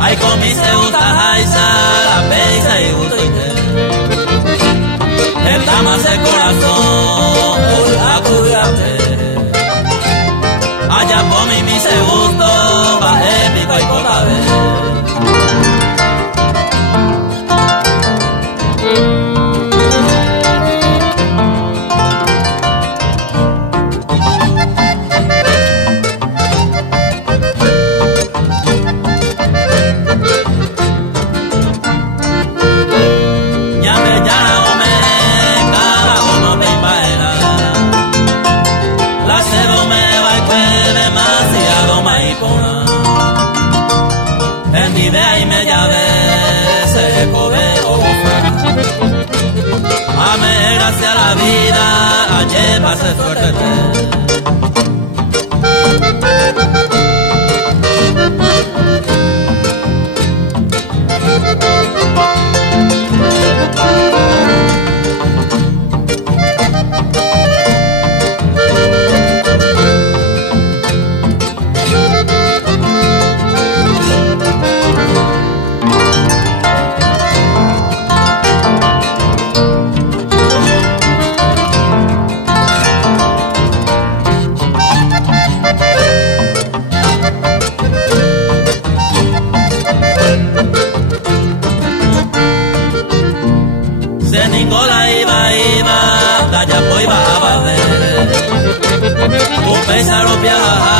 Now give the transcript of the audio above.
Ay, con mi se gusta jaisa, la pesa y gusto y te. Está más el corazón, por la cubriate. Allá por mí mi se gusto, bajé pico y poca vez. Gracias a la vida, ayer pasé suerte. Nicola iba, allá pues iba a ver. Un pésaro viaja.